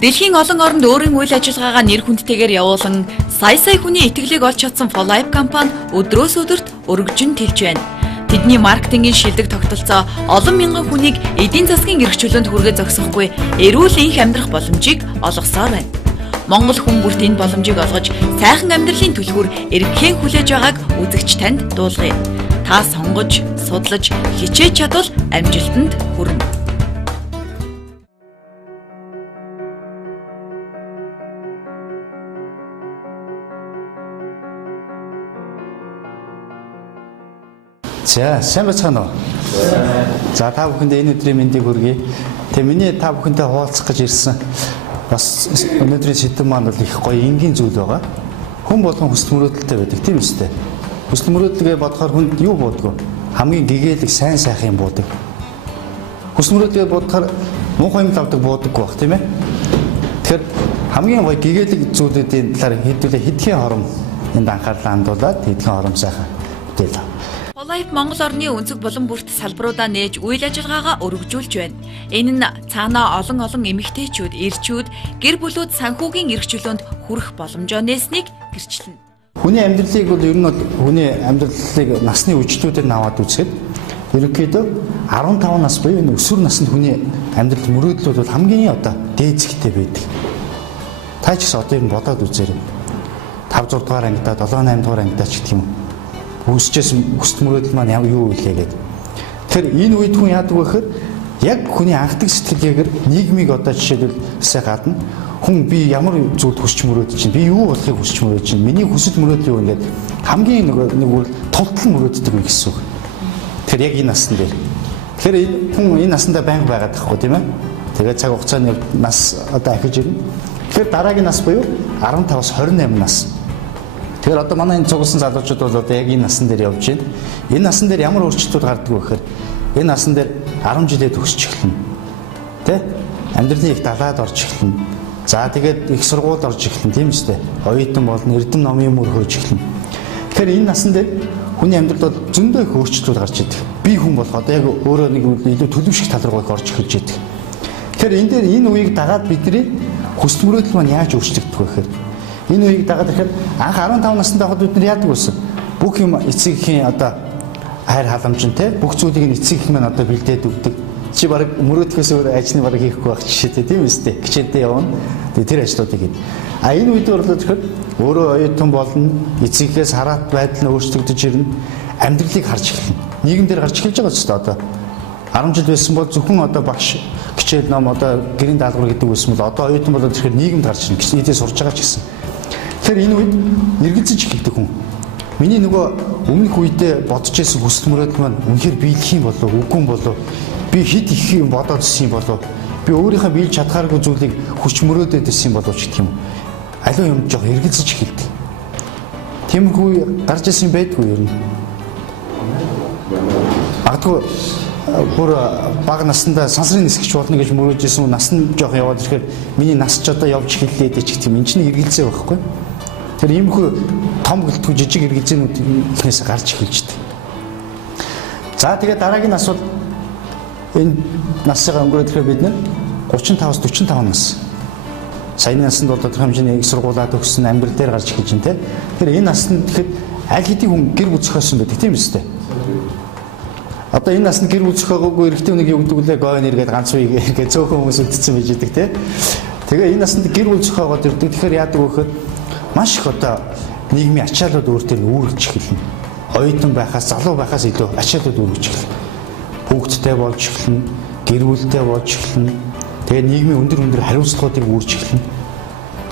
Дэлхийн олон оронд өөрийн үйл ажиллагаагаа нэр хүндтэйгээр явуулан сая хүний итгэлийг олж чадсан For Life компани өдрөөс өдөрт өргөжин тэлж байна. Тэдний маркетингийн шилдэг тогтолцоо олон мянган хүнийг эдийн засгийн эрхчлөлөнд хүргэж зогсохгүй эрүүл энх амьдрах боломжийг олгосоор байна. Монгол хүн бүрт энэ боломжийг олгож сайхан амьдралын түлхүүр эргэхэн хүлээж байгааг үзэгч танд дуулгая. Та сонгож, судлаж, хичээж чадвал амжилтанд хүрнэ. За, сайн байцгаана уу? За, та бүхэндээ энэ өдрийн мэндийг хүргэе. Тэгээ миний та бүхэнтэй хуваалцах гэж ирсэн бас өнөөдрийн сэдэв маань бол их гоё энгийн зүйл байгаа. Хүн болгон хүсэл мөрөөдөлтэй байдаг, тийм үстэй. Хүсэл мөрөөдөлгээ бодохоор хүнд юу бууддаг? Хамгийн гэгээлэг сайн сайхан юм буудаг. Хүсэл мөрөөдөлгээ бодохоор муухай юм авдаг буудаг байх, тийм ээ? Тэгэхээр хамгийн гоё гэгээлэг зүйлүүдийн талаар хэдүүлээ хэдхэн хором энд анхаарлаа хандуулаад хэдхэн хором сайхан мэдээлээ. For Life Монгол орны өнцөг булан бүрт салбаруудаа нээж үйл ажиллагаагаа өргөжүүлж байна. Энэ нь цаанаа олон эмэгтэйчүүд, эрчүүд, гэр бүлүүд санхүүгийн эрхчлөөнд хүрэх боломжоо нээснийг гэрчлэнэ. Хүний амьдралыг бол ер нь хүний амьдралыг насны үечлүүдээр наваад үзэхэд ерөнхийдөө 15 нас буюу энэ өсвөр наснд хүний амьдралд мөрөөдлүүд бол хамгийн одоо дээд зэгтээ байдаг. Та ч гэсэн одоо юм бодоод үзээрэй. 5 6 дугаар ангидаа 7 8 дугаар ангидаа ч гэх юм. Хүсчээс хүсэл мөрөөдөл маань юу вэ гэдэг. Тэгэхээр энэ үед хүн яадаг вэ гэхээр яг хүний анхдаг сэтгэлгээгээр нийгмийг одоо жишээлбэл гадна хүн би ямар зүйлд хүсч мөрөөдөж чинь би юу болохыг хүсч мөрөөдөж чинь миний хүсэл мөрөөдөл юу ингээд хамгийн нэг бол тултал мөрөөддөг вэ гэсэн үг. Тэгэхээр яг энэ насн дээр. Тэгэхээр хүн энэ наснда байнга байгаад тахгүй тийм ээ. Тэгээд цаг хугацааны нас одоо ахиж ирнэ. Тэгэхээр дараагийн нас буюу 15-аас 28 нас. Тэгэхээр одоо манай энэ цугласан залуучууд бол одоо яг энэ насн дээр явж байна. Энэ насн дээр ямар өөрчлөлтүүд гардаг вэ гэхээр энэ насн дээр 10 жилээ төгсөж эхэлнэ. Тэ? Амьдралын их далаад орж эхэлнэ. За тэгээд их сургуульд орж эхэлнэ тийм үстэй. Оюутан болно, эрдэм номын мөр хөөж эхэлнэ. Тэгэхээр энэ насн дээр хүний амьдралд бол зөндөө их өөрчлөлтүүд гарч идэг. Би хүн болох одоо яг өөрөө нэг илүү төлөвших тал руу орж эхэлж идэг. Тэгэхээр энэ дээр энэ үеийг дагаад бидний хүсэл мөрөөдөл маань яаж өөрчлөгдөх вэ гэхээр энэ үеийг дагаад ирэхэд анх 15 настай байхад бид нар яадаг байсан. Бүх юм эцэг эхийн одоо хайр халамжин те бүх зүйлийг нь эцэг эх маань одоо бэлдээд өгдөг. Чи баг мөрөөдөхөөс өөр ажлын баг хийхгүй байх жишээтэй тийм үстэй. Хичээлдээ явна. Тэгээ тэр ажлуудыг хэд. А энэ үед бол тэгэхээр өөрөө оюутан болно. Эцэг эхээс хараат байдал нь өөрчлөгдөж ирнэ. Амьдралыг харж эхэлнэ. Нийгэмдэр гарч эхэлж байгаа ч гэсэн одоо 10 жил байсан бол зөвхөн одоо багш хичээл ном одоо гэрийн даалгавар гэдэг үсэн бол одоо оюутан болоод тэгэхээр нийгэмд гарч ирнэ. Эдээ сурж байгаа ч гэсэн. Тэгэхээр энэ үед эргэлзэж эхэлдэг хүн. Миний нөгөө өмнөх үедээ бодож байсан хүсэл мөрөөдөл маань үнэхээр биелэх юм болов уу, үгүй юм болов. Би хэд их юм бодоод ирсэн юм болов. Би өөрийнхөө биелж чадхааргүй зүйлийг хүч мөрөөдөд ирсэн юм болов ч гэх юм. Аливаа юм жоох эргэлзэж эхэлдэг. Тиймэрхүү гарч ирсэн юм байдгүй юу? Магадгүй бүр бага наснда сансрын нисгч болно гэж мөрөөж ирсэн нас нь жоох яваад ирэхэд миний нас ч одоо явж эхэллээ гэж гэх юм. Энд чинь эргэлзээ байхгүй. Тэр иймэрхүү том гэлтгүй жижиг эргэлзээнүүд ихнээс гарч эхэлждэг. За тэгээд дараагийн нас бол энэ насыгаа өнгөрөөд ирэхэд бид нэр 35-аас 45 нас. Саяны наснд бол тодорхой хэмжээний их сургуулаад өгсөн амьдрал дээр гарч эхэлж байна те. Тэгэхээр энэ наснд тэгэхэд аль хэдийн хүн гэр бүл зохиосон байдаг тийм үстэй. Одоо энэ наснд гэр бүл зохиогоогүй эрэгтэй хүнийг юу гэдэг вэ? Гойн эргээд ганц үе эргээд цөөхөн хүмүүс үлдсэн байж идэг те. Тэгээ энэ наснд гэр бүл зохиогоод ирдэг. Тэгэхээр яадаг вэ гэхээр маш их одоо нийгмийн ачааллууд өөртөө үүргэж эхэлнэ. Оюутан байхаас, залуу байхаас илүү ачааллууд үүргэж эхэлнэ. Хүүхэдтэй болж эхэлнэ, гэр бүлтэй болж эхэлнэ. Тэгээ нийгмийн өндөр хариуцлагуудыг үүрж эхэлнэ.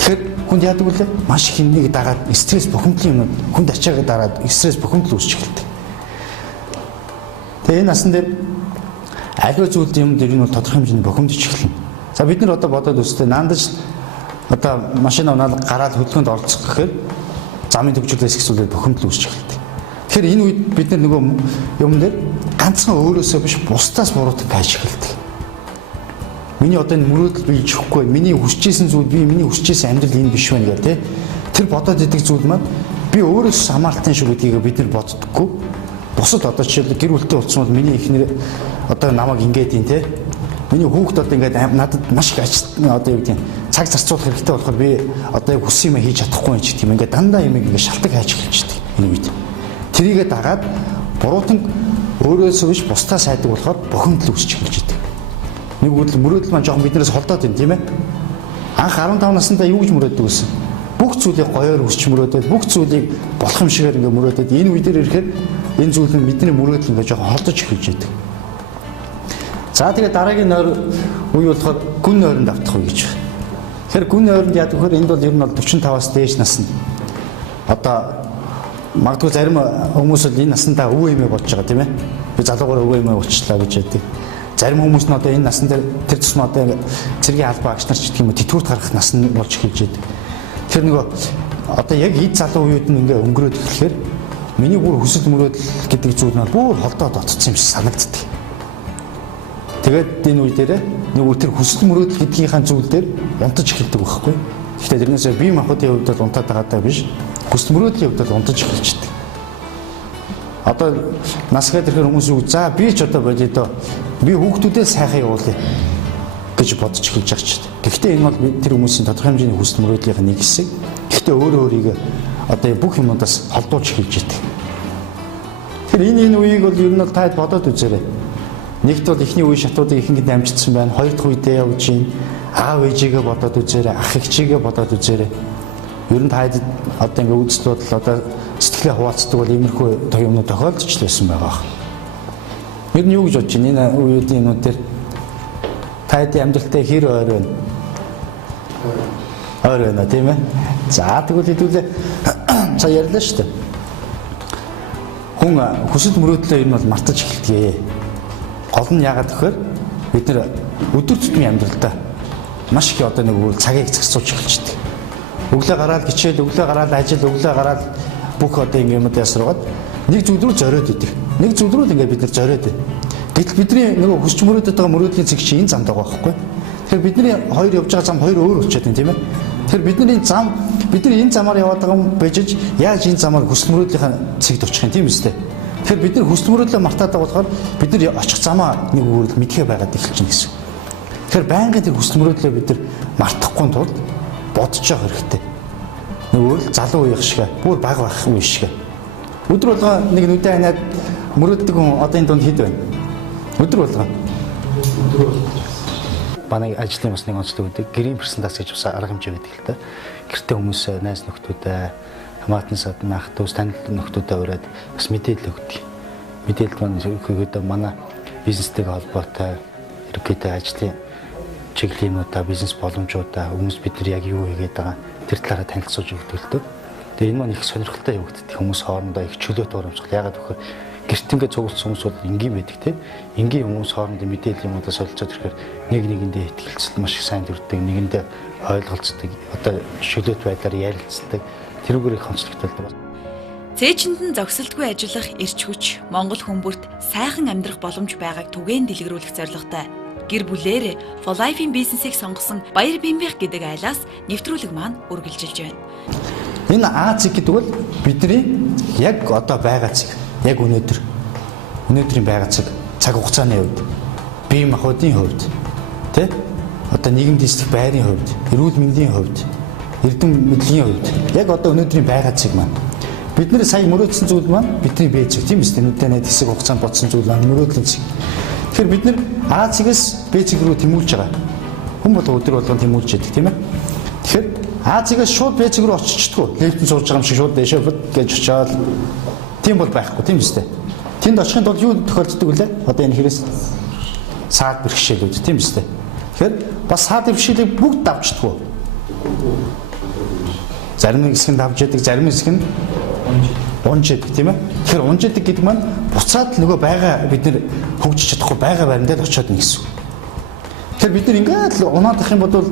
Тэгэхээр хүнд яадаг вэ? Маш их юмныг дагаад стресс бухимдлын юмнууд хүнд ачаагаа дараад стресс бухимдал үүсч эхэлдэг. Тэгээ энэ насн дээр аливаа зүйлд юм дээр нь бол тодорхой хэмжээний бухимдж эхэлнэ. За бид нар одоо бодоод үзтээ наандаж одоо машин унаал гараад хөдөлгөөнд оролцох гэхээр замын төвчлөлөөс ихсүүлээд бухимдал үүсч эхэлдэг. Тэгэхээр энэ үед бид нар нөгөө юм дээр ганцхан өөрөөсөө биш бусдаас буруудах байж эхэлдэг. Миний одоо энэ мөрөөдөл биелж өгөхгүй, миний хүсчээсэн зүйл би миний хүсчээсэн амьдрал энэ биш байна гэх тээ. Тэр бодоод идэг зүйл маань би өөрөөс хамаалтын шүү гэдгийг бид нар боддоггүй. Бусад одоо жишээл гэр бүлтэй уулзсан бол миний эхнэр одоо намайг ингээд юм те. Миний хүүхд одоо ингээд надад маш их одоо юу гэдэг цаг зарцуулах хэрэгтэй болохоор би одоо яг хүссэн юм хийж чадахгүй юм ч гэх юм. Ингээд дандаа юм ингээд шалтгаан хайж эхэлчихдэг энэ үед. Тэрийгэ дагаад буруутан өөрөөсөө биш бусдаа сайдаг болохоор бухимдал үүсч эхэлж идэг. Нэг үйл мөрөөдөл маань жоохон биднээс холдоод байна тийм ээ. Анх 15 наснда юу гэж мөрөөддөг гэсэн? Бүх зүйлийг гоёор хүсч мөрөөдөд, бүх зүйлийг болох юм шигээр ингээд мөрөөдөд энэ үе дээр ирэхээр энэ зүйл нь бидний мөрөөдөл ингээд жоохон холдож эхэлж идэг. За тэгээд дараагийн үе болохоор гүн нойронд автах үе гэж. Тэгэхээр гүн нойронд яадаг вэхээр энд бол ер нь 45-аас дээш насна. Одоо магадгүй зарим хүмүүс л энэ наснда өвөө эмээ болж байгаа тийм ээ. Би залуугаар өвөө эмээ болчихлаа гэж яддаг. Зарим хүмүүс нь одоо энэ насн дээр тэр тусмаа одоо цэргийн албаа агч нар ч гэх юм тэтгэврт гарах насн болж эхэлж идэг. Тэр нөгөө одоо яг эд залуу үед нь ингээ өнгөрөөд эхлэхээр миний бүр хүсэл мөрөөдөл гэдэг зүйл нь бүр холдоод отцсон юм шиг санагддаг. Тэгээд энэ үе дээр нөгөө тэр хүсэл мөрөөдөл гэдгийнхаа зүйл дээр унтаж эхэлдэг байхгүй. Гэхдээ тэрнээсээ бие махбодын хувьд бол унтаад байгаадаа биш. Хүсэл мөрөөдлийн хувьд бол унтаж эхэлждэг. Одоо нас гээд ирэхээр хүмүүс юу за би ч одоо болидоо би хүүхдүүдээ сайхан явуулъя гэж бодож эхэлж байгаа ч. Гэхдээ энэ бол тэр хүмүүсийн тодорхой хэмжээний хүсэл мөрөөдлийнх нь нэг хэсэг. Гэхдээ өөрөө өөрийгөө одоо бүх юмудаас холдуулж эхэлж идэг. Тэгэхээр энэ үеийг бол ер нь таад бодоод үзээрэй. Нэгт бол эхний үе шатуудыг ихэнх амжицсан байна. Хоёр дахь үедээ явж гин аав ээжигээ бодоод үзээрэй, ах эгчигээ бодоод үзээрэй. Ер нь таад одоо ингээ үзэлтүүд л одоо сэтгэлээ хуваалцдаг бол иймэрхүү юмнууд тохиолдож байсан байгаа. Ер нь юу гэж бодож байна? Энэ үеийн юмнууд дээр таад амьдралтай хэр ойр байна? Ойр байна тийм ээ. За тэгвэл хэдүүлээ за ярьлаа шүү дээ. Хүн хүсэл мөрөөдлөө ер нь бол мартаж эхэлдэг. Гол нь яагаад гэхээр бид нэр өдөр тутмын амьдралдаа маш их одоо нэг үйл цагийг зарцуулж эхэлждэг. Өглөө гараад хичээл, өглөө гараад ажил, өглөө гараад бүх одоо ингэ юмд ясраад нэг зүйл рүү зориод идэг. Нэг зүйл рүү ингээ бид нар зориод байна. Гэтэл бидний нөгөө хүсч мөрөөдөд байгаа мөрөөдлийн зэг чинь энэ замд байгаа байхгүй. Тэгэхээр бидний хоёр явж байгаа зам хоёр өөр болчиход байна тийм ээ. Тэгэхээр бидний энэ замаар яваад байгаа юм байж яаж энэ замаар хүсэл мөрөөдлийнхаа цэгт очих юм тийм үстэй. Тэгэхээр бид нар хүсэл мөрөөдлөө мартаад байгаа болохоор бид нар очих замаа нэг өөрөөр мэдхээ байгаад эхэлж байна гэсэн. Тэгэхээр байнгын тэр хүсэл мөрөөдлөө бид нар мартахгүй тулд бодож явах хэрэгтэй. Нөгөө л залуу үеих шиг бүр бага байх үе шиг. Өдөр болгоо нэг нүдэ ханаад мөрөөддөг хүн одоо энэ дунд хэд байна? Өдөр болгоо. Банай ажлын бас нэг онцлог үүдэг. Гэрийн презентац гэж бас арга хэмжээ байдаг л та. Гэртээ хүмүүс найз нөхдүүдээ хамаатан садны ах дүүс танил нөхдүүдээ ураад бас мэдээлэл өгдөг. Мэдээлэл маань ерөнхийдөө манай бизнестэйгээ холбоотой ерөнхийдөө ажлын чиглэлийнхаа бизнес боломжуудаа хүмүүс бид нар яг юу хийгээд байгаа тэр талаараа танилцуулж өгдөг л дөө. Тэгээ энэ маань их сонирхолтой явагддаг. Хүмүүс хоорондоо их чөлөөт урамшил. Ягаад гэвэл гэрт ингээд цуглуулсан хүмүүс бол энгийн байдаг тийм. Энгийн хүмүүс хоорондоо мэдээлэл юмудаа солилцоод ирэхээр нэг нэгэндээ ихтгэлцэл маш их сайн төрдөг. Нэгэндээ ойлголцдог. Одоо чөлөөт байдлаар ярилцдаг. Тэрүүгээр их онцлогтой байдаг. Цээжинд нь зогсолтгүй ажиллах эрч хүч Монгол хүмүүст сайхан амьдрах боломж байгааг түгээн дэлгэрүүлэх зорилготой. Гэр бүлээрээ For Life-ийн бизнесийг сонгосон Баяр Бимбих гэдэг айлаас нэвтрүүлэг маань үргэлжилж байна. Энэ Аз гэдэг бол бидний яг одоо байгаа цаг, яг өнөөдрийн байгаа цаг хугацааны хувьд, бие махбодын хувьд, тэ? Одоо нийгэмд эслэх байрын хувьд, эрүүл мэндийн хувьд, эрдэм мэдлэгийн хувьд, яг одоо өнөөдрийн байгаа цаг маань. Бид нэр сая мөрөөдсөн зүйл маань бидний бие цаг, тийм үстэй нүдэ найд хэсэг хугацаанд бодсон зүйл маань мөрөөдлийн цаг. Тэгэхээр бид нэр Аз-аас Б цаг руу тэмүүлж байгаа. Хүн бол өдөр болгон тэмүүлж яадаг тийм ээ. Тэгэхээр Аз-аас шууд Б цаг руу очичдгүй. Лифтэн сууж байгаа юм шиг шууд дэшээ гэж очиад тийм бол байхгүй тийм үстэй. Тэнд очихын тулд юу тохиолддог вүлээ? Одоо энэ хэрэгс саад бэрхшээлүүд тийм үстэй. Тэгэхээр бас саад бэрхшээлийг бүгд давчдаггүй. Зарим нэг хэсэг нь давж яадаг, зарим хэсэг нь унжидаг тийм ээ. Тэгэхээр унжидаг гэдэг маань буцаад нөгөө байгаа бид нэр хөгжиж чадахгүй байгаа байранд очиод нэг гэсэн. Тэгэхээр бид нар ингээд л унаадах юм бол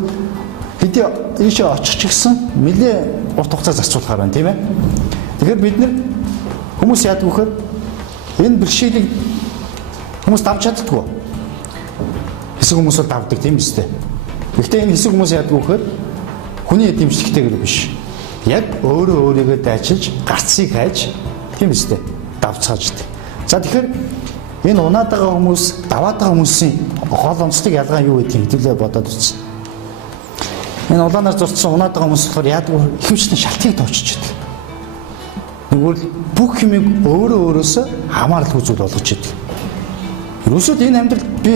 хэдий ийшээ очих ч гэсэн нэлээ урт хугацаа зарцуулахаар байна тийм ээ. Тэгэхээр бид нар хүмүүс яадаг вөхөр энэ бэрхшээлийг хүмүүс давж чаддаггүй. Хэсэг хүмүүс бол давдаг тийм үстэй. Гэхдээ энэ хэсэг хүмүүс яадаг вөхөр хүний эдэмшлэгтэйгээр биш. Яг өөрийгөө дайчилж гарцыг хайж тийм үстэй давцгааждаг. За тэгэхээр энэ унаад байгаа хүмүүс, даваад байгаа хүмүүсийн гол онцлог ялгаа юу гэдгийг хэдүүлээ бодоод үзье. Энэ улаанаар зурцсан унаад байгаа хүмүүс болохоор яадаг ихэвчлэн шалтгийг тоочж идэг. Нэгвэл бүх юмыг өөрөөсөө хамааралгүй зүйл болгож идэг. Ерөөсөө энэ амьдрал би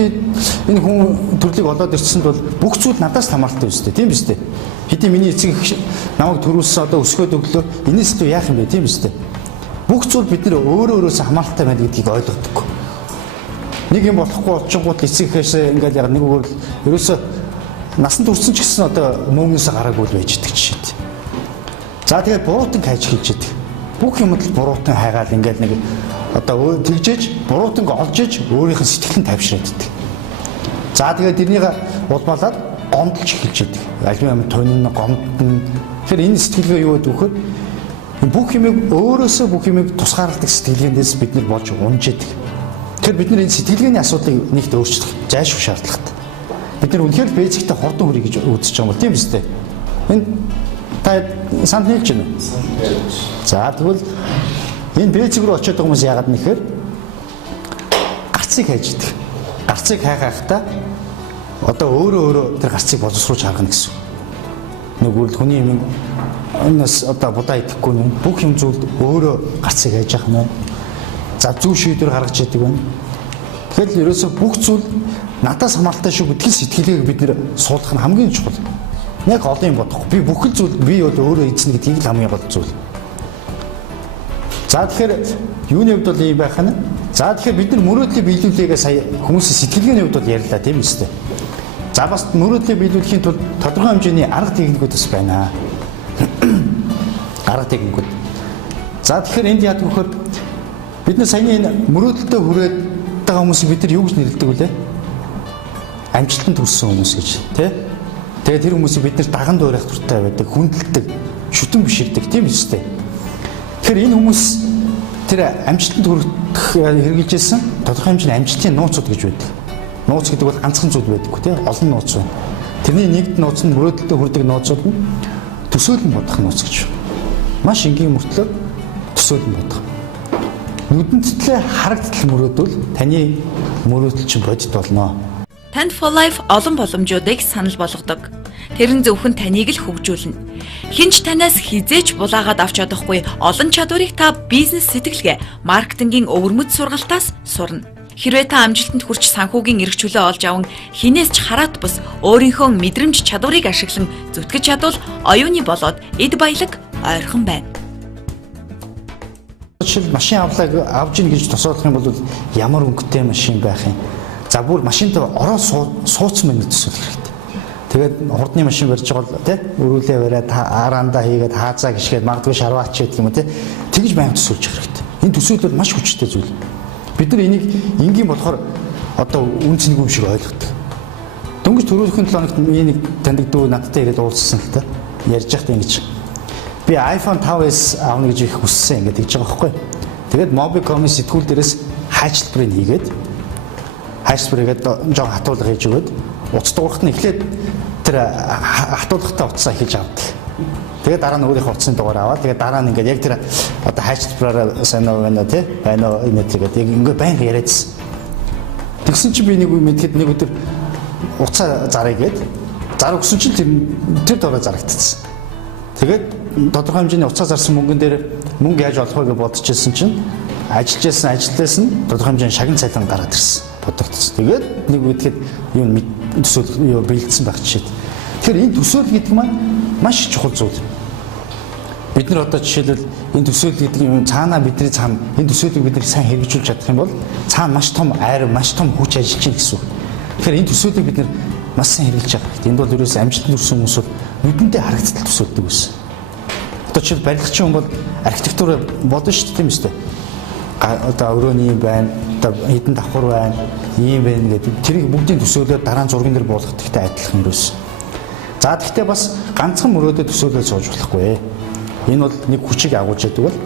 энэ хүн төрлийг олоод ирсэнд бол бүх зүйл надаас хамааралтай өстэй. Тийм биз дээ. Хэдий миний эцэг намайг төрүүлсэн одоо өсгөөд өглөө энэс дүү яах юм бэ? Тийм биз дээ. Бүх зүйл бид нэр өөрөөсөө хамааралтай байна гэдгийг ойлгодоггүй. Нэг юм болохгүй очингууд эцэгхээс ингээл яг нэг өөр ерөөсөө насанд хүрсэн ч гэсэн одоо мөнгөөсөө гараагүй байж идэг жишээ. За тэгээд буруутан хайж хэлж идэг. Бүх юмд л буруутан хайгаал ингээл нэг одоо тэгжээж буруутанг олж иж өөрийнх нь сэтгэлэн тавьшраад идэг. За тэгээд тэрнийг улмаалаад гомдолж эхэлж идэг. Аливаа юм тонин гомдно. Тэгэхээр энэ сэтгэлгээ юу гэдэг вөхөр бүх юмыг өөрөөсөө бүх юмыг тусгаарладаг сэтгэлгээндээс бид нар болж унж идэг. Тэгэхээр бид нар энэ сэтгэлгээний асуудлыг нэгт өөрчлөх зайлшгүй шаардлагатай. Бид нар үнэхээр бэзиктэй хурдан хүрэх гэж үзэж байгаа юм бол тийм биз дээ. Энэ та санд хэлж байна уу? За тэгвэл энэ бэзик рүү очиод байгаа хүмүүс яагаад нэхэр гарцыг хайж идэг. Гарцыг хайхахдаа одоо өөрөө тэр гарцыг боловсруулж харгана гэсэн. Нэгвэл хүний юм энэс одоо будаа идэхгүй юм. Бүх юм зүйлд өөрөө гарцыг хайж явах юм. За зөв шийдвэр гаргаж идэг байна. Тэгэхээр ерөөсөө бүх зүйл надаас хамааралтай шүү гэдгийг сэтгэлгээг бид нэр суулгах нь хамгийн чухал. Яг олон юм бодохгүй. Би бүхэл зүйл би өөрөө эзэн гэдгийг л хамгийн гол зүйл. За тэгэхээр юуны хувьд бол ийм байх нь. За тэгэхээр бид нар мөрөөдлийг биелүүлээгээ сая хүмүүсийн сэтгэлгээний хувьд бол ярьлаа тийм үстэй. За бас мөрөөдлийг биелүүлэхийн тулд тодорхой хэмжээний арга техникүүд бас байна. Арга техникүүд. За тэгэхээр энд яадаг вөхөр бид нар саяны энэ мөрөөдөлтөд хүрээд байгаа хүмүүсийг бид нар юу гэж нэрлэдэг вүлээ? Амжилтанд хүрсэн хүмүүс гэж тий. Тэгээд тэр хүмүүсийг бид нар даган дуурайх туртай байдаг, хүндэлдэг, шүтэн биширдэг тийм үстэй. Тэгэхээр энэ хүмүүс тэр амжилтанд хүрэх хэрэгжилжсэн тодорхой хэмжээний амжилтын нууцуд гэж байдаг. Нууц гэдэг бол ганцхан зүйл байдаггүй тийм олон нууц байна. Тэрний нэгд нууц нь мөрөөдөлтөд хүрдэг нууцуд нь төсөөлөн бодох нууц гэж. Маш энгийн мөртлөө төсөөлөн бодох. Нүдэнцэтлээ харагдтал мөрөөдвөл таны мөрөөдөл чинь бодит болно. Tand for Life олон боломжуудыг санал болгодог. Тэр нь зөвхөн таныг л хөгжүүлнэ. Хинч танаас хизээч булаагаад авч чадахгүй олон чадварыг та бизнес сэтгэлгээ, маркетингийн өвөрмөц сургалтаас сурна. Хэрвээ та амжилтанд хүрч санхүүгийн эрх чөлөө олж аван хинээс ч хараат бус өөрийнхөө мэдрэмж чадварыг ашиглан зүтгэж чадвал оюуны болоод эд баялаг ойрхон байна. Жишээл машин авж ийн гэж тосоолох юм бол ямар өнгөтэй машин байх юм. За бүр машинт ороо суудсан мэт төсөөлөх хэрэгтэй. Тэгээд хурдны машин барьж байгаа бол тий өрүүлээ бариад араандаа хийгээд хаазаа гიშгээд магадгүй шарваач гэдэг юм уу тий тэгж байнг төсөөлж явах хэрэгтэй. Энэ төсөөлөл маш хүчтэй зүйл. Бид нар энийг энгийн болохоор одоо үн цэнгүй юм шиг ойлгодог. Дөнгөж түрүүлхэн 7 хоногт нэг таньдаг дүү надтай ирээд уулзсан л та ярьж байхдаа ингэж би iPhone 5s аавна гэж их хүссэн ингэ тэгж байгаа байхгүй. Тэгээд Mobicom-ийн сэтгүүл дээрээс хайчлбарыг хийгээд хайчлбарыгээд жоо хатуулга хийж өгöd утас дуурахт нь эхлээд тэр хатуулгатай утсаа хийж авдаг. Тэгээд дараа нь өөрийнхөө утасны дугаар аваад тэгээд дараа нь ингээд яг тэр одоо хайчлбараараа сайн байна тий байна энэ тэгээд яг ингээд байнга яриадсэн. Тэгсэн чинь би нэг үе мэдхэд нэг өдөр утсаа зарыг гээд зар өгсөн чинь тэр дороо зарагдчихсан. Тэгээд тодорхой хэмжээний уцаа зарсан мөнгөн дээр мөнгө яаж олох вэ гэж бодож ирсэн чинь ажиллаж нь тодорхой хэмжээний шагнал цалин гараад ирсэн. Бодогдсон. Тэгээд нэг үедгээд юм төсөөлөл бэлдсэн байх жишээ. Тэгэхээр энэ төсөөлөл гэдэг маань маш чухал зүйл. Бид нар одоо жишээлбэл энэ төсөөлөл гэдэг юм цаанаа бидний цаана энэ төсөөллийг бид нар сайн хэрэгжүүлж чадах юм бол цаана маш том айр, маш том хүч ажиллаж чинь гэсэн үг. Тэгэхээр энэ төсөөллийг бид нар маш сайн хэрэгжилж авах хэрэгтэй. Энд бол ерөөс амжилтанд хүрсэн хүмүүс бол нүдэндээ харагдтал төсөөлдөг байсан. Одоо чи барилгачийн хүн бол архитектур бодно шүү дээ тийм үстэй. Одоо өрөөний юм байна, одоо хідэн давхар байна, ийм байна гэдэг. Тэрийг бүгдийг төсөөлөөд дараа нь зурган дээр буулгах гэхдээ адилхан ерөөс. За гэхдээ бас ганцхан мөрөөдө төсөөлөд сууж болохгүй. Энэ бол нэг хүчийг агуулж яадаг бол.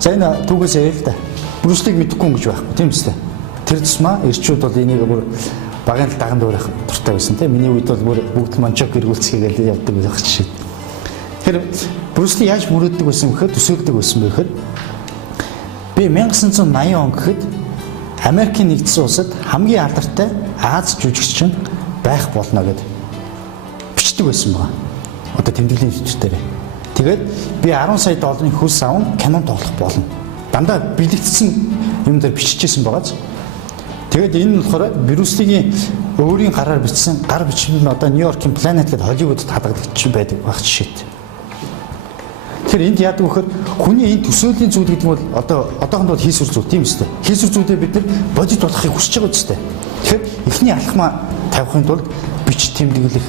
За энэ түүгээс ярил л да. Брюслиг мэдэхгүй юм гэж байхгүй тийм үстэй. Тэр тусмаа эрчүүд бол энийг бүр багын даган дуурайх дуртай байсан тийм. Миний үед бол бүр бүгд манчок гэргүүлцгээгээл явдаг байх жишээ. Тэгэхээр Брюсли яаж мөрөөддөг байсан гэхээр төсөөлдөг байсан бэ гэхээр би 1980 он гэхэд Америкийн нэгдсэн улсад хамгийн алдартай Аз жүжигчин байх болно гэдэг бичдэг байсан байгаа. Одоо тэмдэглэлийн хэвчээр дээр. Тэгээд би 10 сая долларын хөлс аван кинонд тоглох болно. Дандаа бэлэгдсэн юм дээр биччихсэн байгааз. Тэгээд энэ нь болохоор Брюслигийн өөрийн гараар бичсэн гар бичмэл нь одоо Нью-Йоркийн Planet гэдэг Холливуудад хадгалагдчих байдаг баг жишээт. Тэгэхээр энд яадаг вөхөр хүний энэ төсөөлийн зүйл гэдэг нь бол одоохонд бол хийсвэр зүйл тийм үстэй. Хийсвэр зүйлээ бид нар бодит болохыг хүсэж байгаа үстэй. Тэгэхээр эхний алхмаа тавихын тулд бич тэмдэглэх,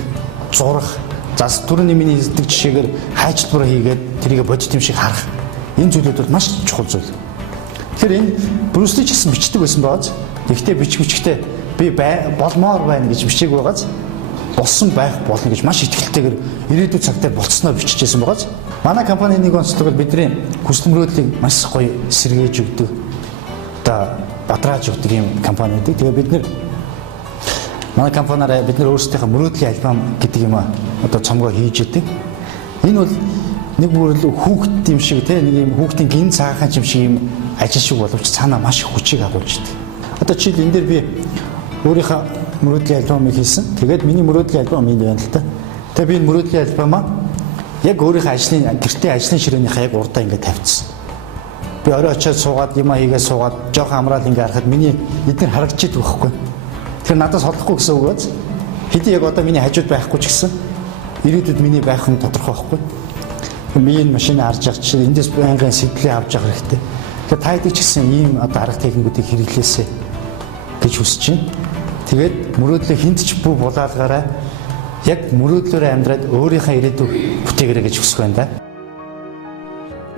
зурах, зас түрүүний миний хэлдэг жишээгээр хайчлбар хийгээд тэрийг бодит юм шиг харах. Энэ зүйлүүд бол маш чухал зүйл. Тэгэхээр энэ Брюсли ч гэсэн бичдэг байсан бааз. Гэхдээ бичгвчтэй би болмоор байна гэж бичээг байгааз болсон байх болно гэж маш итгэлтэйгээр ирээдүйн цагтаа болцсноо биччихсэн байгааз. Манай компани нэг онцлог бол бидний хүсэл мөрөөдлийг маш гоё сэргээж өгдөг. Одоо бадрааж өгдөг юм компани гэдэг. Тэгээ бид нэр манай компаниараа бид нар өөрсдийнхөө мөрөөдлийн альбом гэдэг юм одоо цомгоо хийж идэг. Энэ бол нэг бүрэл хүүхд юм шиг те нэг юм хүүхдийн гин цаахан юм шиг юм ажил шиг боловч цаанаа маш их хүчийг агуулж идэг. Одоо чи энэ дээр би өөрийнхөө мөрөөдлийн альбомыг хийсэн. Тэгээд миний мөрөөдлийн альбом энэ байна л да. Тэгээд би энэ мөрөөдлийн альбомаа яг өөрийнхөө ажлын гэртээ ажлын ширээнийхээ яг урдаа ингээд тавьчихсан. Би орой очиад суугаад юм хийгээд суугаад жоохон амраал ингээд харахад миний эдгээр харагдаж идэг байхгүй. Тэгэхээр надаас холдохгүй гэсэн үг биз? Хэдий яг одоо миний хажууд байхгүй ч гэсэн ирээдүйд миний байх нь тодорхой байхгүй. Миний машины харж байгаа чинь эндээс байнгын сэтлээ авч явах хэрэгтэй. Тэгэхээр та хэд ч гэсэн ийм одоо арга техникүүдийг хэрэглээсэй гэж хүсэж байна. Тэгээд мөрөөдлөө хинт ч бүх булаалгаараа яг мөрөөдлөөрөө амьдраад өөрийнхөө ирээдүйг бүтээгээрэй гэж хүсэх байна да.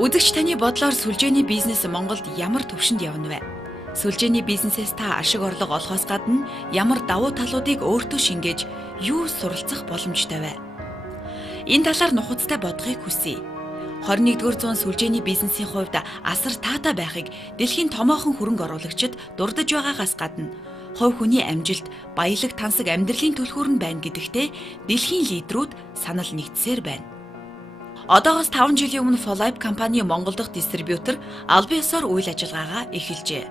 Үзэгч таны бодлоор сүлжээний бизнес Монголд ямар төвшөнд явна вэ? Сүлжээний бизнесээс та ашиг орлого олохоос гадна ямар давуу талуудыг өөртөө шингээж юу суралцах боломжтой вэ? Энэ талаар нухацтай бодохыг хүсье. 21-р зуун сүлжээний бизнесийн хувьд асар таатай байхыг дэлхийн томоохон хөрөнгө оруулагчид дурдж байгаагаас гадна хувь хүний амжилт, баялаг тансаг амьдралын түлхүүр нь байна гэдэгтээ дэлхийн лидерүүд санал нэгдсээр байна. Одоогоос 5 жилийн өмнө Folipe компани Монгол дахь дистрибьютор албан ёсоор үйл ажиллагаагаа эхэлжээ.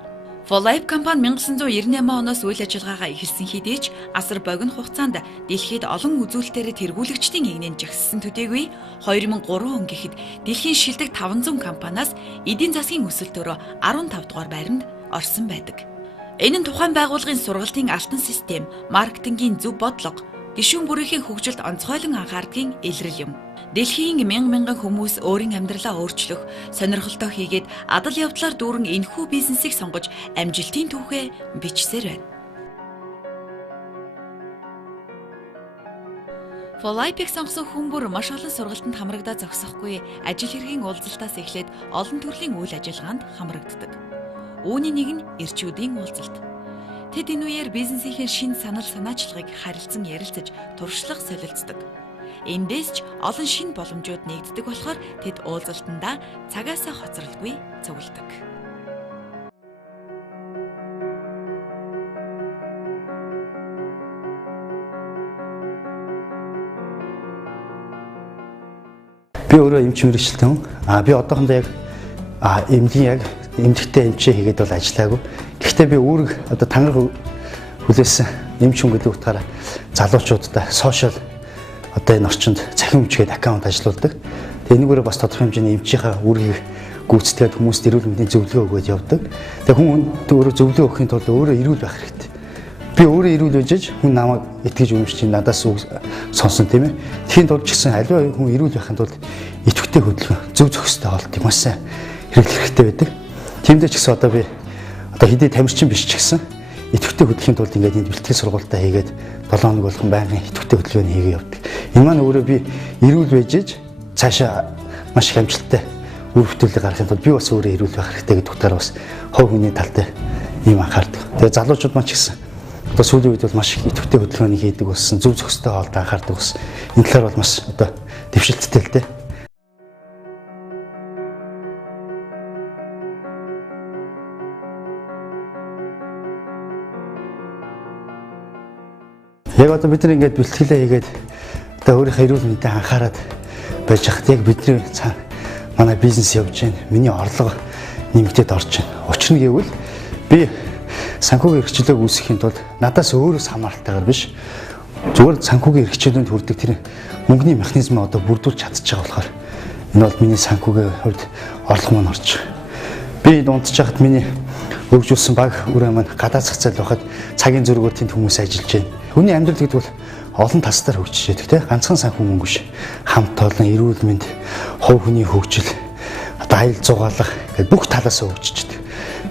Folipe компани 1998 оноос үйл ажиллагаагаа эхэлсэн хэдий ч асар богино хугацаанд дэлхийд олон үзүүлэлтээр тэргүүлэгчдийн игнэнд жагссан төдийгүй 2003 он гэхэд дэлхийн шилдэг 500 компаниас эдийн засгийн өсөлтөөрөө 15 дугаар байранд орсон байдаг. Энэ нь тухайн байгууллагын сургалтын алтан систем, маркетингийн зөв бодлого, гишүүн бүрийн хөгжилд онцгойлон анхаардгийн илрэл юм. Дэлхийн мянган хүмүүс өөрийн амьдралаа өөрчлөх, сонирхолтой хийгээд адал явдлаар дүүрэн энэхүү бизнесийг сонгож амжилтын түүхээ бичсээр байна. Folipe-ийг сонгосон хүн бүр маш олон сургалтанд хамрагдаад зогсохгүй ажил хэргийн уулзалтаас эхлээд олон төрлийн үйл ажиллагаанд хамрагддаг. Үүний нэг нь эрчүүдийн уулзалт. Тэд энэ үеэр бизнесийн шинэ санал санаачлагыг харилцан ярилцаж, туршлага солилцдог. Эндээс ч олон шинэ боломжууд нэгддэг болохоор тэд уулзалтандаа цагаасаа хоцролгүй цугладаг. Би өөрөө эмч мэрэгчлээ хүн. Би одоохондоо яг эмчтэй эмчээ хийгээд бол ажиллаагүй. Гэхдээ би үүрэг одоо тангараг хүлээсэн эмч хүн гэдэг утгаараа залуучуудаа сошиал одоо энэ орчинд цахим эмчгээд аккаунт ажилуулдаг. Тэгээ энэгээрээ бас тодорхой хэмжээний эмчийнхаа үүргийг гүйцэтгээд хүмүүст эрүүл мэндийн зөвлөгөө өгөөд явдаг. Тэгээ хүн өөрөө зөвлөгөө өгөхийн тулд өөрөө эрүүл байх хэрэгтэй. Би өөрөө эрүүл байжж хүн намайг итгэж үнэмшиж надаас үг сонсон тийм ээ. Тэхийн тулд ч гэсэн аливаа хүн эрүүл байхын тулд идэвхтэй хөдөлгөөн зөв зөвхөстэй хоолтыг маш сайн хэрэглэх хэрэгтэй байдаг. Тиймдээ ч гэсэн одоо би хэдий тамирчин биш ч гэсэн идэвхтэй хөдөлгөхийн тулд ингээд энд бэлтгэл сургалтаа хийгээд 7 хоног болгон байнгын идэвхтэй хөдөлгөөний хийгээ явдаг. Энэ маань өөрөө би эрүүл байжж цаашаа маш их амжилттай үр бүтээлийг гаргахын тулд би бас өөрөө эрүүл байх хэрэгтэй гэдэг утгаараа бас хувь хүний талтай ийм анхаардаг. Тэгээ залуучууд маань ч гэсэн одоо сүүлийн үед бол маш их идэвхтэй хөдөлгөөний хийдэг болсон, зөв зөвхөстэй хоолд анхаардаг болсон. Энэ талаар бол маш одоо дэвшилттэй л дээ. Яг одоо бид нар ингээд бэлтгэлээ хийгээд одоо өөрийнхөө эрүүл мэндэд анхаарад байж хат яг бидний манай бизнес явж байна. Миний орлого нэмэгдээд орж байна. Учир нь гэвэл би санхүүгийн эрхчлөлийг үүсгэхийн тулд надаас өөрөөс хамааралтайгаар биш Зүгээр санхүүгийн эрхчлэлд хүрдэг тэр мөнгөний механизм одоо бүрдүүлж чадчих байгаа болохоор энэ бол миний санхүүгийн хувьд орлого маань орж байгаа. Би дундаж хахад миний өргөжүүлсэн баг үрээ маань гадаад зах зээл байхад цагийн зөргөөр тэнд хүмүүс ажиллаж байна. Хүний амьдрал гэдэг бол олон тасдаар хөгжиж байдаг тийм ганцхан санхүү мөнгө биш. Хамт олон, эрүүл мэнд, хувь хүний хөгжил, одоо аял зугаалга гэдэг бүх талаас нь хөгжиж байдаг.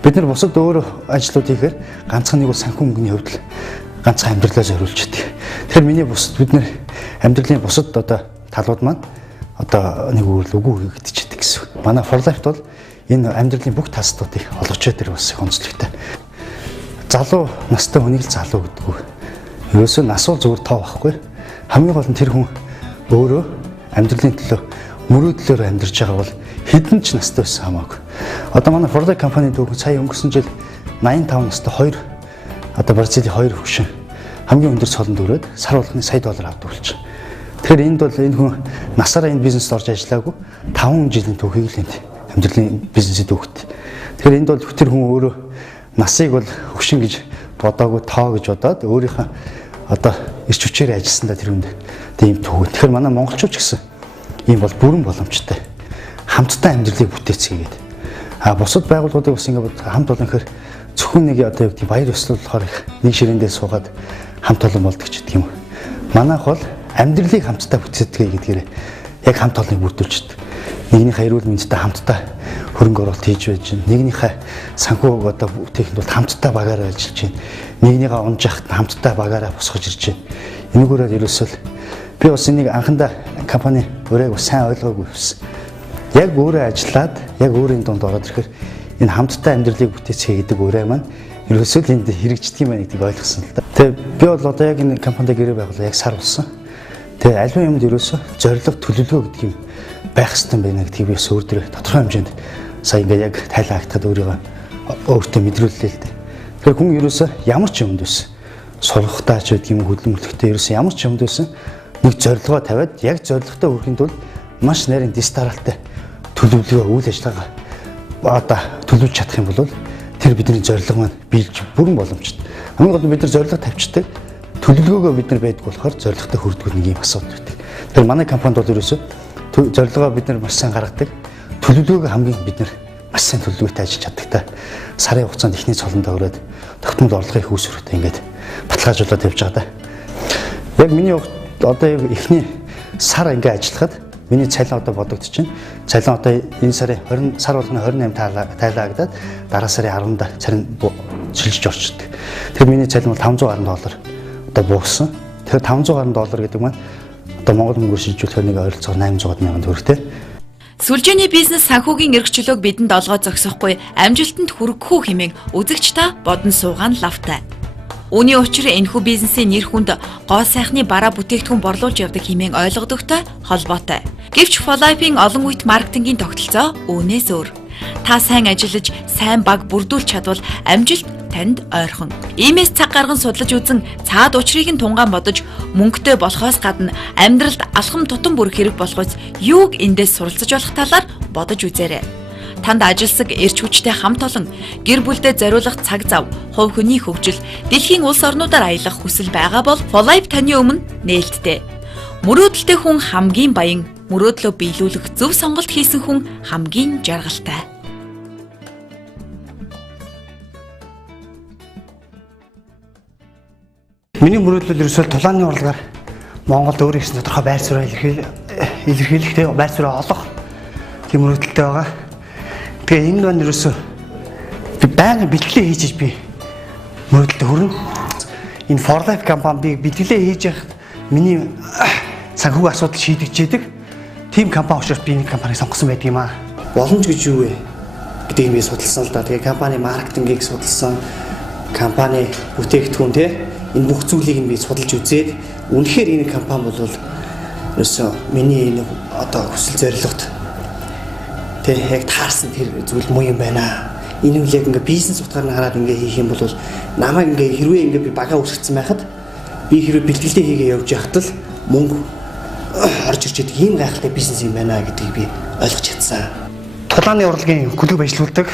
Бид нар бусад өөр ажлууд хийхээр ганцхан нэг бол санхүү мөнгөний хувьд л ганцхан амьдралаа зориулж байдаг. Тэгэхээр миний бусад бид нар амьдралын бусад одоо талууд маань одоо нэг үгүй хийгдчихэдэг гэсэн. Манай For Life бол энэ амьдралын бүх тасдуудыг олгож байгаа бас их онцлогтой. Залуу настай хүнийг л залуу гэдэг үг. Ерөөсөө нас бол зүгээр тоо байхгүй. Хамгийн гол нь тэр хүн өөрөө амьдралын төлөө мөрөөдлөөр амьдарч байгаа бол хэдэн ч настай байсан хамаагүй. Одоо манай For Life компани дүүх сая өнгөрсөн жил 85 настай 2 одоо Бразилийн 2 хөгшин хамгийн өндөр цолонд өрөөд сар болгоны $100 авдаг болчих. Тэгэхээр энд бол энэ хүн насаараа энэ бизнест орж ажиллаагүй 5 жилийн түүхийг л энд амьдралын бизнесэд өгт. Тэгэхээр энд бол тэр хүн өөрөө насыг бол хөгшин гэж бодоогүй тоо гэж бодоод өөрийнхөө одоо ирч хүчээр ажилласандаа тэр хүнд тийм түүх. Тэгэхээр манай монголчууд ч гэсэн ийм бол бүрэн боломжтой. Хамтдаа амьдралыг бүтээцгээгээд. Бусад байгууллагуудыг бас ингээд хамт олон гэхээр зөвхөн нэг одоо юу гэдэг баяр ёслол болохоор их нэг ширээндээ суугаад хамт олон болдог ч гэдэг юм. Манайх бол амьдралыг хамтдаа бүтээцгээе гэдгээр яг хамт олоныг бүрдүүлж байдаг. Нэгнийхээ эрүүл мэндэд хамтдаа хөрөнгө оруулалт хийж байж байна. Нэгнийхээ санхүү одоо бүтээгдэхүүнд бол хамтдаа багаараа ажиллаж байна. Нэгнийгээ унж яхад хамтдаа багаараа босгож ирж байна. Энэгээрээ ерөөсөө би бас энийг анхандаа компани өөрөө сайн ойлгоогүй байсан. Яг өөрөө ажиллаад, яг өөрийн дунд ороод ирэхээр энэ хамтдаа амьдралыг бүтээцгээе гэдэг өөрөө маань ерөөсөө л энд хэрэгждэг юм байна гэдгийг ойлгосон л да. Тэгээ би бол одоо яг энэ компанид гэрээ байгуулаа яг сар болсон. Тэгээ аливаа юмд ерөөсөө зориг төлөвлөгөө гэдэг юм байх хэрэгтэй байна гэдгийг би бас өөртөө тодорхой хэмжээнд сая ингээд яг тайлбарлахад өөрийгөө өөртөө мэдрүүллээ л дээ. Тэгэхээр хүн ерөөсөө ямар ч юмд байсан сургахтаа ч гэдэг юм хөдөлмөрлөختөө ерөөсөө ямар ч юмд байсан нэг зорилгоо тавиад яг зорилготой хүрэхэд бол маш нарийн дистаралтай төлөвлөгөө үйл ажиллагаа одоо төлөвлөж чадах юм бол тэр бидний зорилго маань биелж бүрэн боломжтой. Хамгийн гол нь бид нар зорилго тавьчихдаг төлөвлөгөөгөө бид нар байдаг болохоор зорилготой хүрдэг нэг юм асуудал байдаг. Тэгэхээр манай компанид бол ерөөсөө зорилгоо бид нар маш сайн гаргадаг. Төлөвлөгөөгөө хамгийн бид нар маш сайн төлөвлөгөөтэй ажиллаж чаддаг та. Сарын хугацаанд ихний цолондоо өрөөд тогтмол орлогын их үүсвэртэй ингээд баталгаажуулаад явж байгаа да. Яг миний одоо эхний сар ингээд ажиллахад миний цалин одоо бодогдож байна. Цалин одоо энэ сарын 20 сар болгоны 28 тайлаагдаад дараа сарын 10-нд цалин шилжиж орчдөг. Тэгэхээр миний цалин бол $500 одоо буурсан. Тэгэхээр $500 гэдэг маань одоо монгол мөнгөөр шилжүүлэхээр нэг ойролцоогоор $800 мянган төгрөгтэй. Сүлжээний бизнес санхүүгийн эрхчлөөг бидэнд олгоо зогсохгүй амжилтанд хүрэх хүү хэмээн үзэгч та бодон суугаан лавтай. Үүний учир энэхүү бизнесийн нэр хүнд гоо сайхны бараа бүтээгдэхүүн борлуулж явдаг хэмээн ойлгодогтой холбоотой. Гэвч For Life-ийн олон үйт маркетингийн тогтолцоо үүнээс өөр. Та сайн ажиллаж, сайн баг бүрдүүлж чадвал амжилт танд ойрхон. Иймээс цаг гарган судлаж үзэн цаад учрыг нь тунгаан бодож мөнгөтэй болохоос гадна амьдралд алхам тутам бүрэх хэрэг болгоц юуг эндээс суралцаж болох талаар бодож үзээрэй. Танд ажилсаг эрч хүчтэй хамт олон гэр бүлдээ зориулах цаг зав, хувь хүний хөгжил, дэлхийн улс орнуудаар аялах хүсэл байгаа бол For Life таны өмнө нээлттэй. Мөрөөдөлтэй хүн хамгийн баян, мөрөөдлөө биелүүлэх зөв сонголт хийсэн хүн хамгийн жаргалтай. Миний мөрөөдөл ерөөсөө тулааны урлагаар Монголд өөрийн гэсэн тодорхой байр суурь илэрхийлэхтэй байр суурь олох тийм мөрөөдөлтэй байгаа. Тэгээ энэ нь ерөөсөө би байнга бэлтгэлээ хийж би мөрөөдөлд хүрнэ. Энэ For Life компани бэлтгэлээ хийж яхад миний санхүүгийн асуудал шийдэгч яадаг. Тим компани учраас би энэ компанийг сонгосон байдаг юм аа. Боломж гэж юу вэ гэдгийг би судалсан л да. Тэгээ компани маркетингийг судалсан, компани бүтээгдэхүүн те энэ бүх зүйлийг би судалж үзээд үнэхээр энэ компани бол ерөөсөө миний энэ одоо хүсэл зорилгот тэг яг таарсан тэр зүйл муу юм байна. Энэ үл яг ингээ бизнес утгаар нь хараад ингээ хийх юм бол намайг ингээ хэрвээ ингээ би багаа үүсгэсэн байхад би хэрвээ бэлтгэлээ хийгээ явж яхад л мөнгө орж ирж байгаа ийм гайхалтай бизнес юм байна гэдгийг би ойлгож чадсан. Тулааны урлагийн клуб ажиллаулдаг.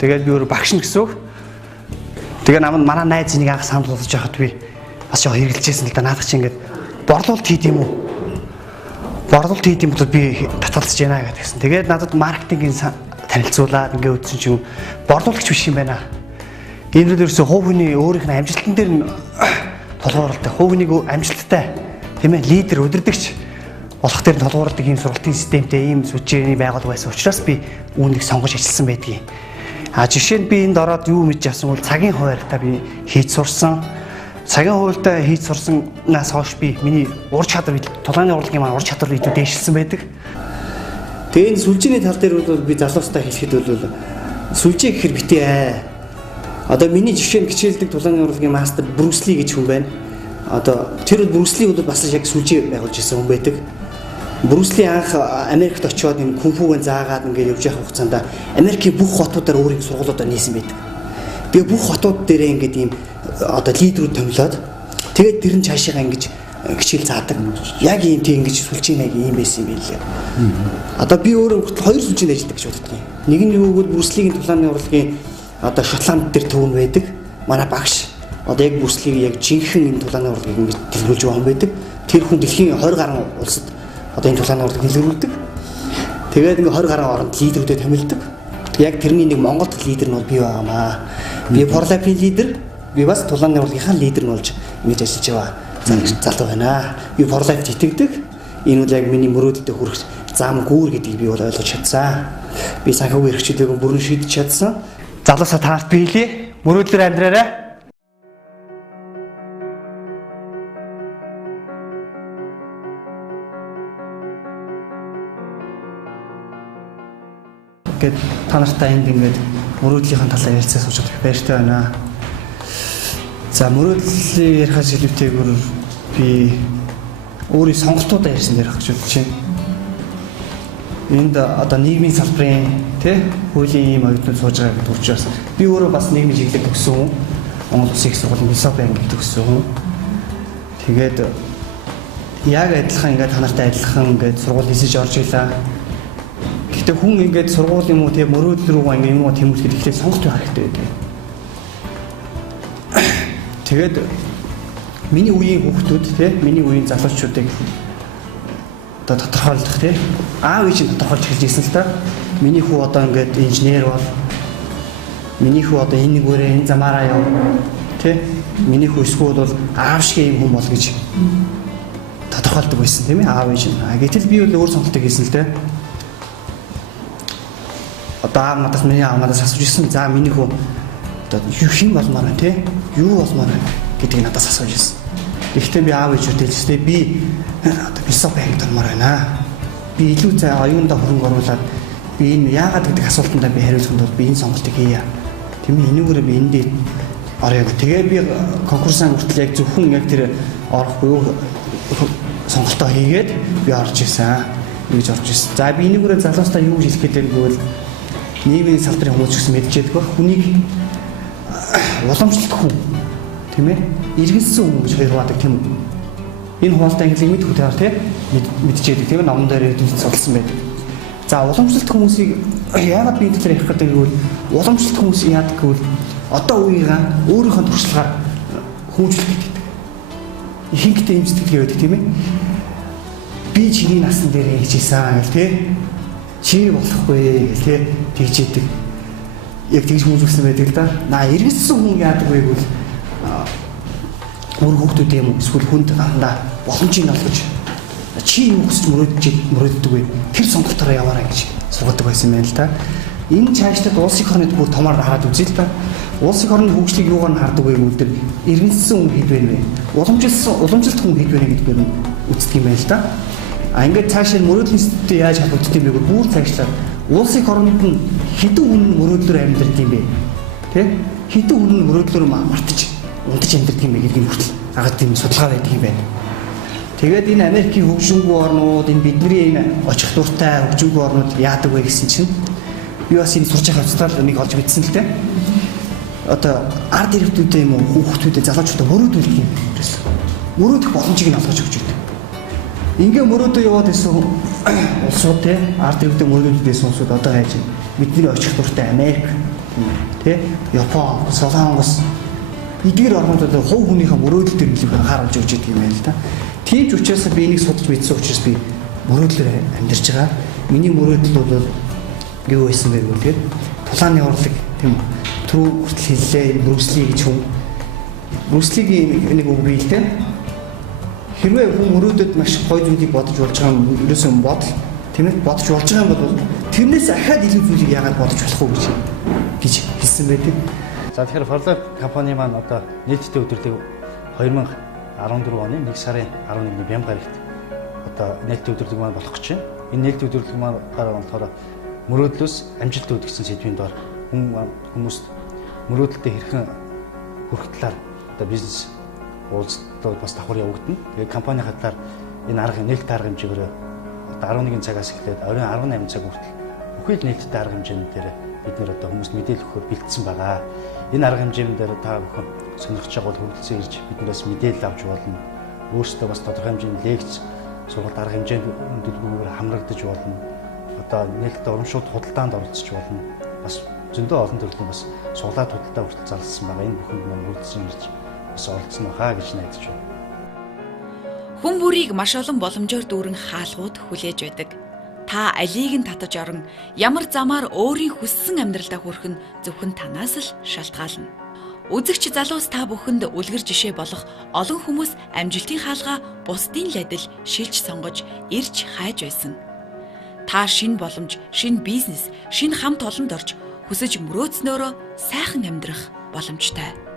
Тэгээд би өөрөө багш нь гэсэн үг. Тэгээ намайг манай найз нэг анх санал болгож яхад би бас яг хэрэгжилжсэн л да наадах чинь ингээд борлуулалт хийд юм уу? Борлуулалт хийд юм бол би татгалзаж байна гэдгийгсэн. Тэгээд надад маркетингийн танилцуулаад ингээд үтсэн чинь борлуулагч биш юм байна. Энэ л ерөөсөө хувь хүний өөрийнх нь амжилтан дээр нь толгуурлалтай, хувь хүнийг амжилттай тийм ээ лидер удирдагч болох дээр нь толгуурладаг ийм сургалтын системтэй ийм сүлжээний байгууллага байсан учраас би үүнийг сонгож ажилласан байдгийг. Жишээ нь би энд ороод юу мэдж авсан бол цагийн хуваарьтаа би хийж сурсан. Цагийн хуваарьтаа хийж сурсанаас хойш би миний ур чадвар тулааны урлагийн маань ур чадвар илүү дээшилсэн байдаг. Тэгээ энэ сүлжээний тал дээр бол би залуустай хэлэхэд бол сүлжээ гэхэр битээ. Одоо миний жишээ нь хичээлдэг тулааны урлагийн мастер Брюс Ли гэж хүн байна. Одоо тэр Брюс Ли бол бас яг сүлжээ байгуулж ирсэн хүн байдаг. Брюс Ли анх Америкт очиод энэ кунфуг заагаад ингээд явж явах хугацаанд Америкийн бүх хотуудаар өөрийн сургуулиудаар нээсэн байдаг. Тэгээ бүх хотууд дээрээ ингээд ийм одоо лидерүүд томилоод тэгээд тэр нь цаашаа ингэж хичээл заадаг. Яг ийм тийм ингэж сүлжээ нэг ийм байсан юм билээ. Одоо би өөрөө хоёр сүлжээнд ажилладаг гэж боддог юм. Нэг нь юу гэвэл Брюс Лигийн тулааны урлагийн одоо Шотланд дээр төвн байдаг. Манай багш одоо яг Брюс Лиг яг жинхэнэ энэ тулааны урлагийг ингэж дэлгэрүүлж байгаа юм байдаг. Тэр хүн дэлхийн 20 гаруй улсад одоо энэ тулааны урлаг дэлгэрүүлдэг. Тэгээд ингээ 20 гаруй оронд лидерүүдэд томилдог. Яг тэрний нэг Монгол лидер нь бол би байгаамаа. Би Форлайфын лидер, би бас тулааны урлагийнхаа лидер нь болж ингэж ажиллаж байгаа залуу байна. Би Форлайфт итгэдэг. Энэ бол яг миний мөрөөдөлтөд хүрэх зам гүүр гэдгийг би бол ойлгож чадсан. Би санхүүгийн эрхчлөлийг бүрэн шийдэж чадсан. Залуусаа таарт биелээ. Мөрөөдлөөр амьдраарай. Гэт та нартай энд ингээд мөрөөдлийнхэн талаар ярилцаж сууж байгаа баяртай байна. За мөрөөдлийг ярихаас илүүтэйгээр би өөрийн сонголтуудаа ярьсан дээр ахж бодож байна. Энд одоо нийгмийн салбарын тий хуулийн ийм оюутнууд сууж байгаа гэдэг учраас би өөрөө бас нийгмийн чиглэлд төгссөн хүн. Монгол Улсын их сургуулийн философи ангид төгссөн хүн. Тэгээд яг адилхан ингээд та нартай адилхан ингээд сургууль хийсэж орж ийлаа. Гэхдээ хүн ингээд сургууль юм уу тийм мөрөөдөл рүү ингээд юм уу тэмүүлэхэд ихлээр сонголт байх хэрэгтэй байдаг. Тэгээд миний үеийн хүүхдүүд тийм миний үеийн залуучуудыг одоо тодорхойлох тийм аав ээж нь тодорхойлж хэлж ирсэн л та. Миний хүү одоо ингээд инженер бол миний хүү одоо энэ нэгээрээ энэ замаараа яв тийм миний хүү эсвэл бол аав шиг юм хүн бол гэж тодорхойлдог байсан тийм ээ аав ээж нь. Гэтэл би бол өөр сонголтыг хийсэн л тийм. Одоо аав надаас миний аав надаас асууж ирсэн. За миний хүү одоо юу хин болмоор байна тийм юу болмоор байна гэдгийг надаас асууж ирсэн. Гэхдээ би аав ээжтэй хэлжтэй би одоо философи ангидормоор байна. Би илүү цай оюунда хөрөнгө оруулаад би энэ яагаад гэдэг асуултанд би хариулахын тулд би энэ сонголтыг хийя. Тийм ээ энэгээр би энд орё. Тэгээ би конкурсаа хүртэл яг зөвхөн яг тэр орох буюу сонголтоо хийгээд би орж исэн. Ингэж орж исэн. За би энэгээр залуустай юу гэж хэлэх гээд байвал нийгмийн салбарын хүмүүс ч гэсэн мэдчихэдэг баг. Хүнийг уламжлалт хүн тийм ээ иргэнсэн хүн гэж хоёр хувадаг тийм үү. Энэ хуваалт англиг мэд хөтөр тийм мэдчихэдэг тийм ээ номон дээр эдгээр судалсан байдаг. За уламжлалт хүмүүсийг яагаад би энэ төр ярих гэдэг гэвэл уламжлалт хүмүүс яадаг гэвэл одоо үеийнхаа өөрийнхөө туршлагаар хөгжүүлэх гэдэг. Ихэнхдээ юм сэтгэлгээ байдаг тийм ээ. Би чиний насан дээр хийжсэн гэл тийм чи болохгүй гэл тийм тэгжээдэг. Яг тэгж хүмүүжүүлсэн байдаг л да. Наа иргэссэн хүн яадаг вэ гэвэл өөр хүүхдүүд юм эсвэл хүнд дандаа боломжийг олгож чи юу хүсч мөрөөддөг вэ? Тэр сонголтоор яваарай гэж сургадаг байсан юм байна л да. Энэ цаашлаад улсын орнод бүр томоор хараад үзье л да. Улсын орны хөгжлийг юугаар нь хардаг вэ гэвэл иргэнсэн хүн хэд вэ нэ? Уламжлалт хүн хэд вэ гэдгээр нь үздэг юм байна л да. Ингээд цаашаа мөрөөдлийн системтэй яаж холбогддог юм бэ гэвэл бүр цаашлаад улсын орнд нь хэдэн хүн мөрөөдлөөр амьдардаг юм бэ? Тэ? Хэдэн хүн мөрөөдлөөр мартаж унтаж амьдардаг юм бэ гэдгийг хүртэл агаад тийм судалгаа байдаг юм байна. Тэгээд энэ Америкийн хөгжингүй орнууд энэ бидний энэ очих дуртай хөгжингүй орнууд яадаг вэ гэсэн чинь би бас энэ сурч байгаа хувцастаар нэг олж мэдсэн л дээ. Одоо ард иргэдүүдээ юм уу хүүхдүүдэд залуучуудаа мөрөөдүүлэх юм гэсэн. Мөрөөдөх боломжийг нь олгож өгч байдаг. Ингээ мөрөөдөө яваад исэн улсууд те ард иргэдэд мөрөөдөлдөөс улсууд одоо хайж бидний очих дуртай Америк те Япон, Солонгос эдгээр орнуудад хувь хүнийхээ мөрөөдөл төр илүү анхааруулж өгч байгаа юм байна л да. Тийм ч учраас би энийг судалж мэдсэн учраас би мөрөөдлөөр амьдарч байгаа. Миний мөрөөдөл бол юу байсан бэ гэвэл тулааны урлаг тийм түрүү хүртэл хэллээ Брюс Ли гэж хүн. Брюс Лигийн нэг үг бий л дээ. Хэрвээ хүн мөрөөдөд маш гоё зүйлийг бодож болж байгаа юм ерөөсөө бодол тийм ээ бодож болж байгаа юм бол тэрнээс ахаад илүү зүйлийг яагаад бодож болох вэ гэж хэлсэн байдаг. За тэгэхээр Forlab компани маань одоо нийтдээ өдрлөг 2014 оны 1 сарын 11-ний Бямгарагт одоо нийтдээ өдрлөг маань болох гэж байна. Энэ нийтдээ өдрлөг маань болохоор мөрөөдлөөс амжилт үүдгсэн сэдвийн доор хүмүүст мөрөөдөлтөд хэрхэн хүрэх талаар одоо бизнес уулзалтууд бас давхар явагдана. Тэгээд компани хатлаар энэ арга нээлттэй арга хэмжээгээр одоо 11 цагаас эхлээд оройн 18 цаг хүртэл бүхий л нээлттэй арга хэмжээнд дээр бид нэр одоо хүмүүст мэдээлэл өгөхөөр бэлдсэн байгаа. Энэ арга хэмжээнд дээр та бүхэн сонирхож байгаа бол хөгжүүлсэн ирж биднээс мэдээлэл авч болно. Өөрсдөө бас тодорхой хэмжээний лекц сургалт арга хэмжээнд төлөвлөгөөр хамрагдаж болно. Одоо нээлттэй урамшууд худалдаанд оролцож болно. Бас зөндөө олон төрлийн бас суглаад худалдаа хүртэл зарласан байгаа. Энэ бүхэнд маань хөгжүүлсэн ирж бас оролцсон байгаа гэж найдаж байна. Хүн бүрийг маш олон боломжоор дүүрэн хаалгууд хүлээж байдаг. Та алийг нь татаж орон ямар замаар өөрийн хүссэн амьдралдаа хүрэх нь зөвхөн танаас л шалтгаална. Үзэгч залуус та бүхэнд үлгэр жишээ болох олон хүмүүс амжилтын хаалгаа бусдын л адил шилж сонгож ирж хайж байсан. Та шинэ боломж, шинэ бизнес, шинэ хамт олонд орж хүсэж мөрөөдснөөрөө сайхан амьдрах боломжтой.